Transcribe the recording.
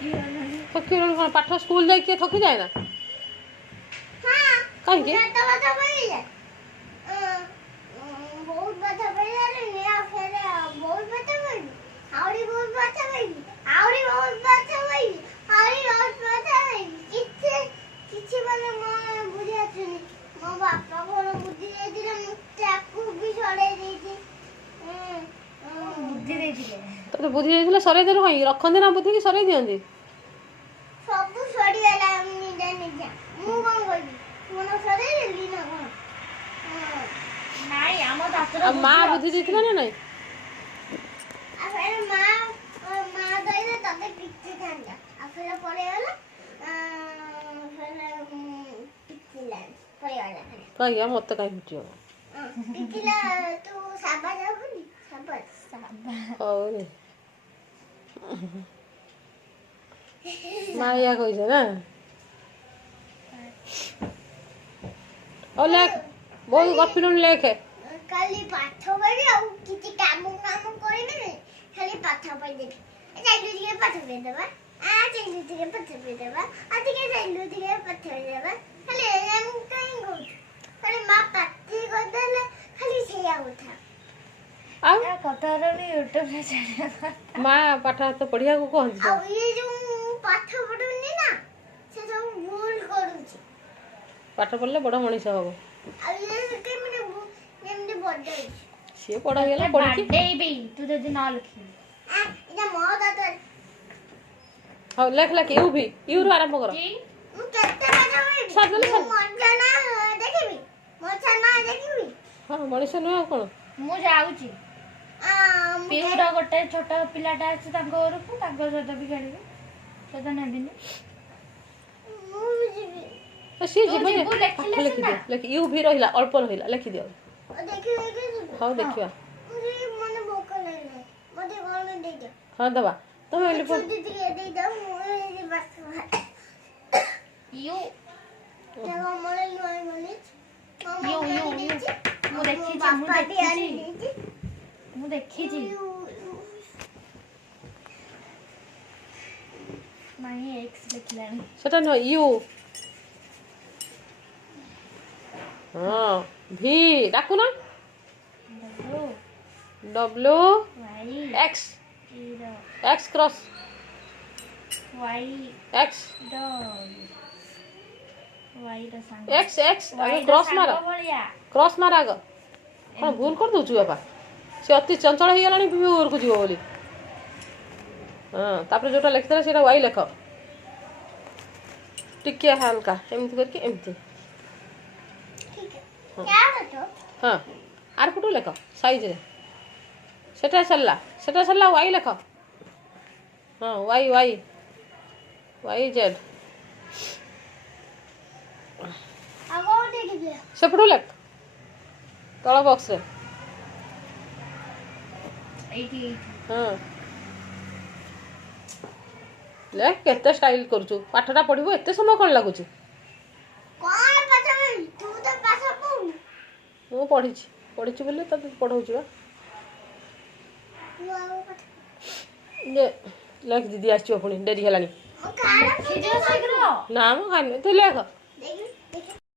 ଥକି କ'ଣ ପାଠ ସ୍କୁଲ ଯାଇକି କିଏ ଥକି ଯାଏ ନା କାହିଁକି ତୋତେ ବୁଦ୍ଧି ଦେଇଥିଲେ ସରେଇ ଦେଲୁ କାହିଁକି ରଖନ୍ତି ନା ବୁଦ୍ଧିକି ସରେଇ ଦିଅନ୍ତି ସବୁ ସରିଗଲା ମୁଁ କ'ଣ କରିବି ପୁଣି ସରେଇ ଦେଲି ନା କ'ଣ ନାଇଁ ଆମ ଦାତର ମା ବୁଦ୍ଧି ଦେଇଥିଲା ନା ନାଇଁ ମା କହିଲେ ତତେ ପିଟି ଥାନ୍ତା ଆଉ ପଳେଇଗଲା କାହିଁକି ମତେ କାହିଁ ପିଟିବ ପିଟିଲା ତୁ ସାବା ଯାବୁନି ହଉନି ମାୟା କହିছে ନା ଲେଖ ବହୁତ ଗପିଲୁଣି ଲେଖେ କାଲି ପାଠ ପଢି ଆଉ କିଛି କାମ କରିବି ଖାଲି ପାଠ ପଢିଦେବି ଚାଇଲୁ ଟିକେ ପାଠ ପଢିଦେବା ଚାଇଲୁ ଟିକେ ପାଠ ପଢିଦେବା ଟିକେ ଚାଇଲୁ ଟିକେ ପାଠ ପଢିଦେବା ଖାଲି ମୁଁ କାହିଁ କହୁଛୁ ଖାଲି ମା ପାଟି କରିଦେଲେ ଖାଲି ସେଇଆ କଥା ଆଉ ୟୁଟ୍ୟୁବରେ ମା ପାଠ ହାତ ପଢିବାକୁ କହନ୍ତି ଆଉ ଇଏ ଯୋଉ ପାଠ ପଢୁନି ନା ସେ ସବୁ ଭୁଲ କରୁଛି ପାଠ ପଢିଲେ ବଡ ମଣିଷ ହବ ଆଉ ଇଏ କେମିତି ବଡ ସିଏ ବଡ ହେଇଗଲା ପଢିକି ତୁ ଯଦି ନ ଲେଖିବୁ ଏଟା ମୋ ଦାଦା ହଉ ଲେଖ ୟୁରୁ ଆରମ୍ଭ କର ମୁଁ କେତେ ପାଠ ପଢିବି ମୁଁ ମଜା ନା ଦେଖିବି ମଜା ନା ଦେଖିବି ହଁ ମଣିଷ ନୁହେଁ ଆଉ କ'ଣ ମୁଁ ଯାଉଛି ପିଉର ଗୋଟେ ଛୋଟ ପିଲାଟା ଅଛି ତାଙ୍କ ଘରକୁ ତାଙ୍କ ସହିତ ବି ଖେଳିବି ସହିତ ନେବିନି ସିଏ ଯିବ ଯେ ପାଠ ଲେଖିଦିଅ ୟୁ ଭି ରହିଲା ଅଳ୍ପ ରହିଲା ଲେଖିଦିଅ ହଉ ଦେଖିବା ହଁ ଦେବା ତମେ ୟୁ ମୁଁ ଦେଖିଛି ମାଇଁ ଏକ୍ସ ଲେଖିଲାଣି ସେଟା ନୁହଁ ୟୁ ହଁ ଭି ଡାକୁନା W X X cross X X X ଆଗ କ୍ରସ୍ ମାର ଆଗ କ'ଣ ଭୁଲ କରିଦେଉଛୁ ବାପା ସେ ଅତି ଚଞ୍ଚଳ ହେଇଗଲାଣି ଘରକୁ ଯିବ ବୋଲି ହଁ ତାପରେ ଯେଉଁଟା ଲେଖିଥିଲା ସେଇଟା ୱାଇ ଲେଖ ଟିକେ ହାଲକା ଏମିତି କରିକି ଏମିତି ହଁ ଆର ପଟୁ ଲେଖ ସାଇଜ୍ରେ ସେଟା ସରିଲା ୱାଇ ଲେଖ ହଁ ୱାଇ ୱାଇ ୱାଇ ଜେଡ୍ ସେପଟୁ ଲେଖ ତଳ ବକ୍ସରେ ହଁ ଲେଖ କେତେ ଷ୍ଟାଇଲ କରୁଛୁ ପାଠଟା ପଢିବୁ ଏତେ ସମୟ କ'ଣ ଲାଗୁଛି ମୁଁ ପଢିଛି ବୋଲି ତତେ ପଢଉଛି ବା ଲେଖ ଦିଦି ଆସିବ ପୁଣି ଡେରି ହେଲାଣି ନା ମୁଁ ଖାଇନି ତୁ ଲେଖ